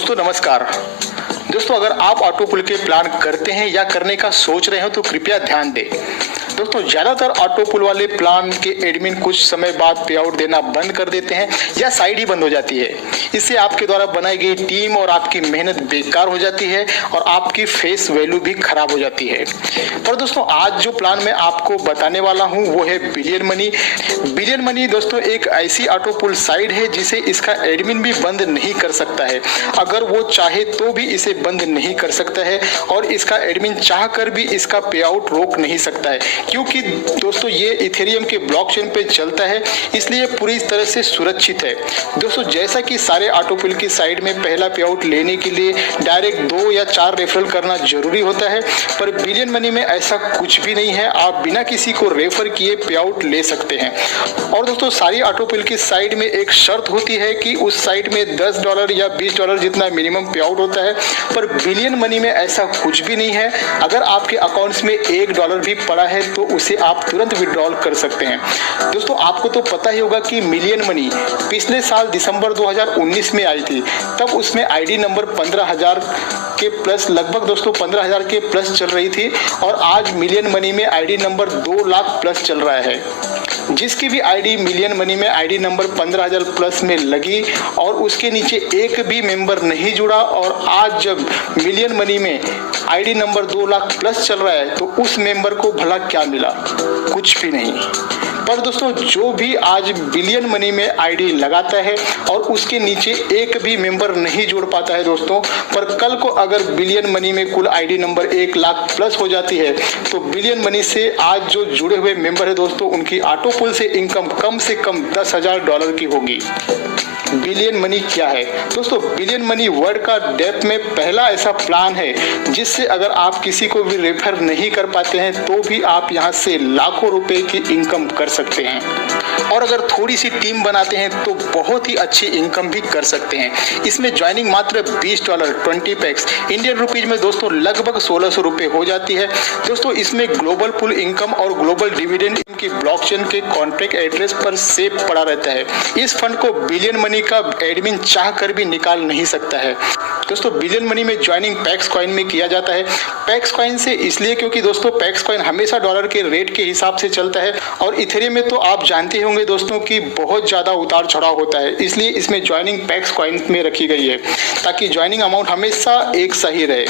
दोस्तों नमस्कार। दोस्तों अगर आप ऑटो पुल के प्लान करते हैं या करने का सोच रहे हो तो कृपया ध्यान दें। दोस्तों ज़्यादातर ऑटो पुल वाले प्लान के एडमिन कुछ समय बाद पे आउट देना बंद कर देते हैं या साइड ही बंद हो जाती है। इससे आपके द्वारा बनाई गई टीम और आपकी मेहनत बेकार हो जाती है और आपकी फेस वैल्यू भी खराब हो जाती है। पर दोस्तों आज जो प्लान मैं आपको बताने वाला हूं वो है बिलियन मनी। बिलियन मनी दोस्तों एक ऐसी ऑटो पुल साइट है जिसे इसका एडमिन भी बंद नहीं कर सकता है। अगर वो चाहे तो भी इसे बंद नहीं कर सकता है और इसका एडमिन चाह कर भी इसका पे आउट रोक नहीं सकता है, क्योंकि दोस्तों ये इथेरियम के ब्लॉकचेन पे चलता है, इसलिए पूरी तरह से सुरक्षित है। दोस्तों जैसा कि सारे ऑटो पुल की साइड में पहला पे आउट लेने के लिए डायरेक्ट 2 या 4 रेफरल करना जरूरी होता है, पर बिलियन मनी में ऐसा कुछ भी नहीं है। आप बिना किसी को रेफर किए पे आउट ले सकते हैं। और दोस्तों सारी ऑटो पुल की साइड में एक शर्त होती है कि उस साइड में $10 या $20 जितना मिनिमम पे आउट होता है, पर बिलियन मनी में ऐसा कुछ भी नहीं है। अगर आपके अकाउंट्स में $1 भी पड़ा है तो उसे आप तुरंत विड्रॉल कर सकते हैं। दोस्तों आपको तो पता ही होगा कि मिलियन मनी पिछले साल दिसंबर 2019 में आई थी, तब उसमें आईडी नंबर 15,000 के प्लस, लगभग दोस्तों 15,000 के प्लस चल रही थी और आज मिलियन मनी में आईडी नंबर 2 लाख प्लस चल रहा है। जिसकी भी आईडी मिलियन मनी में आईडी नंबर 15,000 प्लस में लगी और उसके नीचे एक भी मेंबर नहीं जुड़ा और आज जब मिलियन मनी में आईडी नंबर 2 लाख प्लस चल रहा है तो उस मेंबर को भला क्या मिला? कुछ भी नहीं। पर दोस्तों जो भी आज बिलियन मनी में आईडी लगाता है और उसके नीचे एक भी मेंबर नहीं जोड़ पाता है दोस्तों, पर कल को अगर बिलियन मनी में कुल आईडी नंबर 1 लाख प्लस हो जाती है तो बिलियन मनी से आज जो जुड़े हुए मेंबर है दोस्तों उनकी ऑटो पुल से इनकम कम से कम $10,000 की होगी। बिलियन मनी क्या है दोस्तों? बिलियन मनी वर्ल्ड का डेप्थ में पहला ऐसा प्लान है जिससे अगर आप किसी को भी रेफर नहीं कर पाते हैं तो भी आप यहां से लाखों रुपए की इनकम कर सकते हैं, और अगर थोड़ी सी टीम बनाते हैं तो बहुत ही अच्छी इनकम भी कर सकते हैं। इसमें ज्वाइनिंग मात्र $20 20 पैक्स इंडियन रुपीज में दोस्तों लगभग 1,600 रुपए हो जाती है। दोस्तों इसमें ग्लोबल पुल इनकम और ग्लोबल डिविडेंड की ब्लॉकचेन के कॉन्ट्रैक्ट एड्रेस पर सेव पड़ा रहता है। इस फंड को बिलियन मनी का एडमिन चाह कर भी निकाल नहीं सकता है। दोस्तों बिलियन मनी में ज्वाइनिंग पैक्स कॉइन में किया जाता है। पैक्स कॉइन से इसलिए क्योंकि दोस्तों पैक्स कॉइन हमेशा डॉलर के रेट के हिसाब से चलता है और इथेरियम में तो आप जानते होंगे दोस्तों कि बहुत ज्यादा उतार चढ़ाव होता है, इसलिए इसमें ज्वाइनिंग पैक्स कॉइन में रखी गई है ताकि ज्वाइनिंग अमाउंट हमेशा एक सही रहे।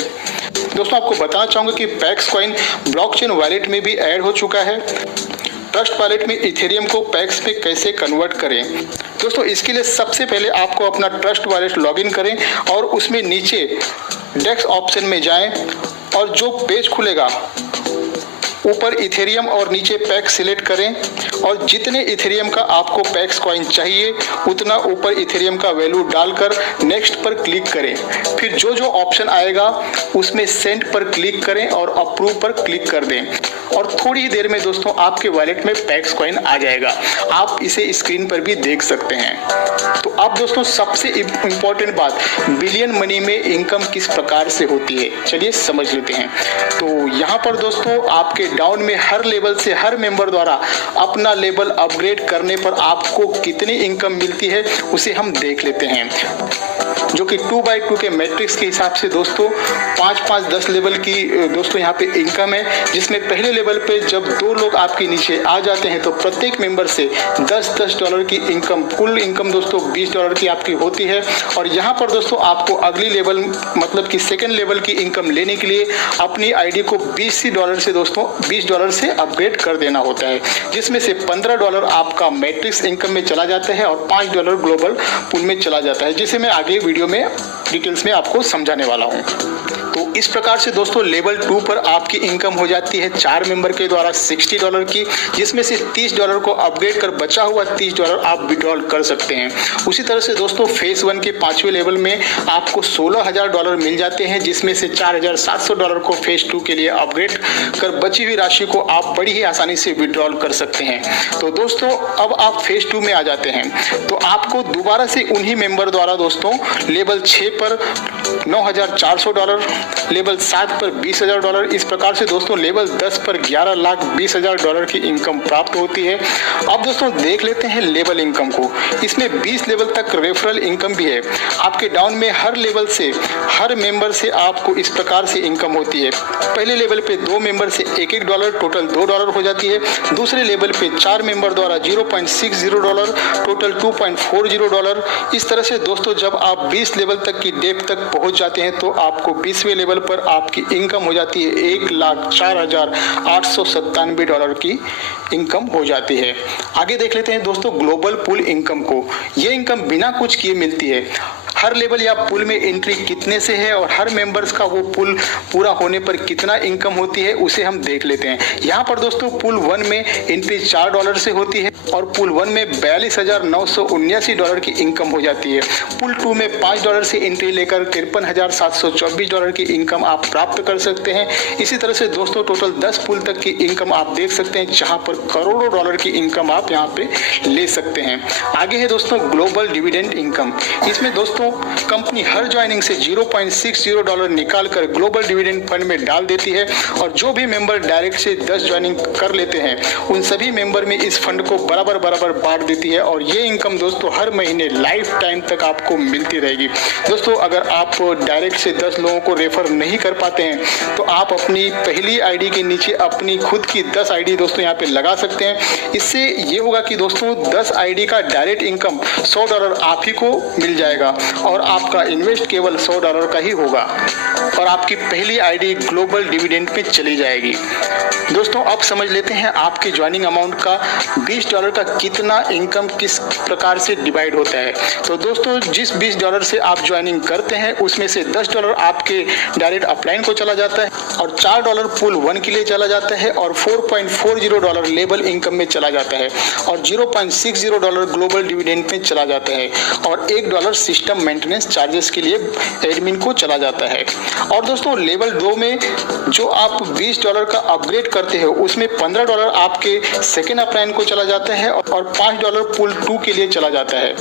दोस्तों आपको बताना चाहूंगा कि पैक्स कॉइन ब्लॉकचेन वॉलेट में भी ऐड हो चुका है। ट्रस्ट वॉलेट में इथेरियम को पैक्स में कैसे कन्वर्ट करें? दोस्तों इसके लिए सबसे पहले आपको अपना ट्रस्ट वॉलेट लॉगिन करें और उसमें नीचे डेस्क ऑप्शन में जाएं और जो पेज खुलेगा ऊपर इथेरियम और नीचे पैक्स सिलेक्ट करें और जितने इथेरियम का आपको पैक्स कॉइन चाहिए उतना ऊपर इथेरियम का वैल्यू डालकर नेक्स्ट पर क्लिक करें। फिर जो जो ऑप्शन आएगा उसमें सेंड पर क्लिक करें और अप्रूव पर क्लिक कर दें और थोड़ी ही देर में दोस्तों आपके वॉलेट में पैक्स कॉइन आ जाएगा। आप इसे स्क्रीन पर भी देख सकते हैं। तो अब दोस्तों सबसे इम्पोर्टेंट बात, बिलियन मनी में इनकम किस प्रकार से होती है चलिए समझ लेते हैं। तो यहाँ पर दोस्तों आपके डाउन में हर लेवल से हर मेंबर द्वारा अपना लेवल अपग्रेड करने पर आपको कितनी इनकम मिलती है उसे हम देख लेते हैं, जो कि 2x2 के मैट्रिक्स के हिसाब से दोस्तों 5-5 10 लेवल की दोस्तों यहाँ पे इनकम है, जिसमें पहले लेवल पे जब 2 लोग आपके नीचे आ जाते हैं तो प्रत्येक मेंबर से $10 की इनकम, कुल इनकम दोस्तों $20 की आपकी होती है। और यहाँ पर दोस्तों आपको अगली लेवल मतलब कि सेकेंड लेवल की इनकम लेने के लिए अपनी आईडी को $20 से दोस्तों $20 से अपग्रेड कर देना होता है, जिसमें से $15 आपका मैट्रिक्स इनकम में चला जाता है और $5 ग्लोबल पुल में चला जाता है, जिसे मैं आगे वीडियो में डिटेल्स में आपको समझाने वाला हूं। तो इस प्रकार से दोस्तों लेवल 2 पर आपकी इनकम हो जाती है 4 मेंबर के द्वारा $60 की, जिसमें से $30 को अपग्रेड कर बचा हुआ $30 आप विड्रॉल कर सकते हैं। उसी तरह से दोस्तों फेज 1 के 5वें लेवल में आपको $16,000 मिल जाते हैं, जिसमें से $4,700 को फेज 2 के लिए अपग्रेड कर बची हुई राशि को आप बड़ी ही आसानी से विड्रॉल कर सकते हैं। तो दोस्तों अब आप फेज 2 में आ जाते हैं तो आपको दोबारा से उन्हीं मेंबर द्वारा दोस्तों लेवल 6 पर $9,400, लेवल 7 पर $20,000, इस प्रकार से दोस्तों लेवल 10 पर $11,20,000 की इनकम प्राप्त होती है। अब दोस्तों देख लेते हैं लेवल इनकम को। इसमें 20 लेवल तक रेफरल इनकम भी है। आपके डाउन में हर लेवल से, हर मेंबर से आपको इस प्रकार से इनकम होती है। पहले लेवल पे 2 मेंबर से $1 टोटल $2 हो जाती है। दूसरे लेवल पे 4 मेंबर द्वारा $0.60 टोटल $2.40। इस तरह से दोस्तों जब आप 20 लेवल तक की डेप्थ तक पहुंच जाते हैं तो आपको 20वें लेवल पर आपकी इनकम हो जाती है $1,04,897 की इनकम हो जाती है। आगे देख लेते हैं दोस्तों ग्लोबल पूल इनकम को। ये इनकम बिना कुछ किए मिलती है। हर लेवल या पुल में एंट्री कितने से है और हर मेंबर्स का वो पुल पूरा होने पर कितना इनकम होती है उसे हम देख लेते हैं। यहाँ पर दोस्तों पुल 1 में एंट्री $4 से होती है और पुल 1 में $42,979 की इनकम हो जाती है। पुल 2 में $5 से एंट्री लेकर $53,724 की इनकम आप प्राप्त कर सकते हैं। इसी तरह से दोस्तों टोटल 10 पुल तक की इनकम आप देख सकते हैं, जहां पर करोड़ों डॉलर की इनकम आप यहाँ पे ले सकते हैं। आगे है दोस्तों ग्लोबल डिविडेंड इनकम। इसमें दोस्तों कंपनी हर ज्वाइनिंग से $0.60 निकाल कर ग्लोबल डिविडेंड फंड में डाल देती है और जो भी मेंबर डायरेक्ट से 10 ज्वाइनिंग कर लेते हैं उन सभी मेंबर में इस फंड को बराबर बांट देती है और ये इनकम दोस्तों हर महीने लाइफ टाइम तक आपको मिलती रहेगी। दोस्तों अगर आप डायरेक्ट से 10 लोगों को रेफर नहीं कर पाते हैं तो आप अपनी पहली आईडी के नीचे अपनी खुद की 10 आईडी दोस्तों यहाँ पे लगा सकते हैं। इससे ये होगा कि दोस्तों 10 आईडी का डायरेक्ट इनकम $100 आप ही को मिल जाएगा और आपका इन्वेस्ट केवल $100 का ही होगा और आपकी पहली आईडी ग्लोबल डिविडेंड पे चली जाएगी। दोस्तों अब समझ लेते हैं आपके ज्वाइनिंग अमाउंट का $20 का कितना इनकम किस प्रकार से डिवाइड होता है। तो दोस्तों जिस $20 से आप ज्वाइनिंग करते हैं उसमें से $10 आपके डायरेक्ट अपलाइन को चला जाता है और $4 पुल 1 के लिए चला जाता है और $4.40 लेवल इनकम में चला जाता है और $0.60 ग्लोबल डिविडेंड में चला जाता है और $1 सिस्टम मेंटेनेंस चार्जेस के लिए एडमिन को चला जाता है। और दोस्तों लेवल 2 में जो आप $20 का अपग्रेड करते हो उसमें $15 आपके सेकेंड अपलाइन को चला जाता है और $5 पुल 2 के लिए चला जाता है।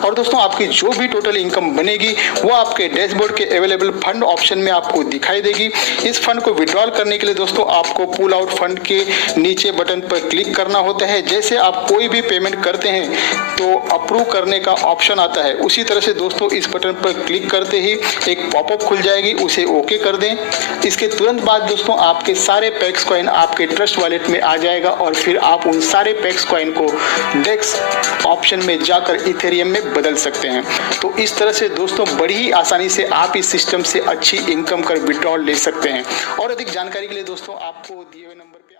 और दोस्तों आपकी जो भी टोटल इनकम बनेगी वो आपके डैशबोर्ड के अवेलेबल फंड ऑप्शन में आपको दिखाई देगी। इस फंड को विड्रॉल करने के लिए दोस्तों आपको पुल आउट फंड के नीचे बटन पर क्लिक करना होता है। जैसे आप कोई भी पेमेंट करते हैं तो अप्रूव करने का ऑप्शन आता है, उसी तरह से दोस्तों इस बटन पर क्लिक करते ही एक पॉपअप खुल जाएगी, उसे ओके कर दें। इसके तुरंत बाद दोस्तों आपके सारे पैक्स कॉइन आपके ट्रस्ट वॉलेट में आ जाएगा और फिर आप उन सारे पैक्स कॉइन को डेक्स ऑप्शन में जाकर इथेरियम में बदल सकते हैं। तो इस तरह से दोस्तों बड़ी ही आसानी से आप इस सिस्टम से अच्छी इनकम कर विड्रॉल ले सकते हैं। और अधिक जानकारी के लिए दोस्तों आपको दिए हुए नंबर पे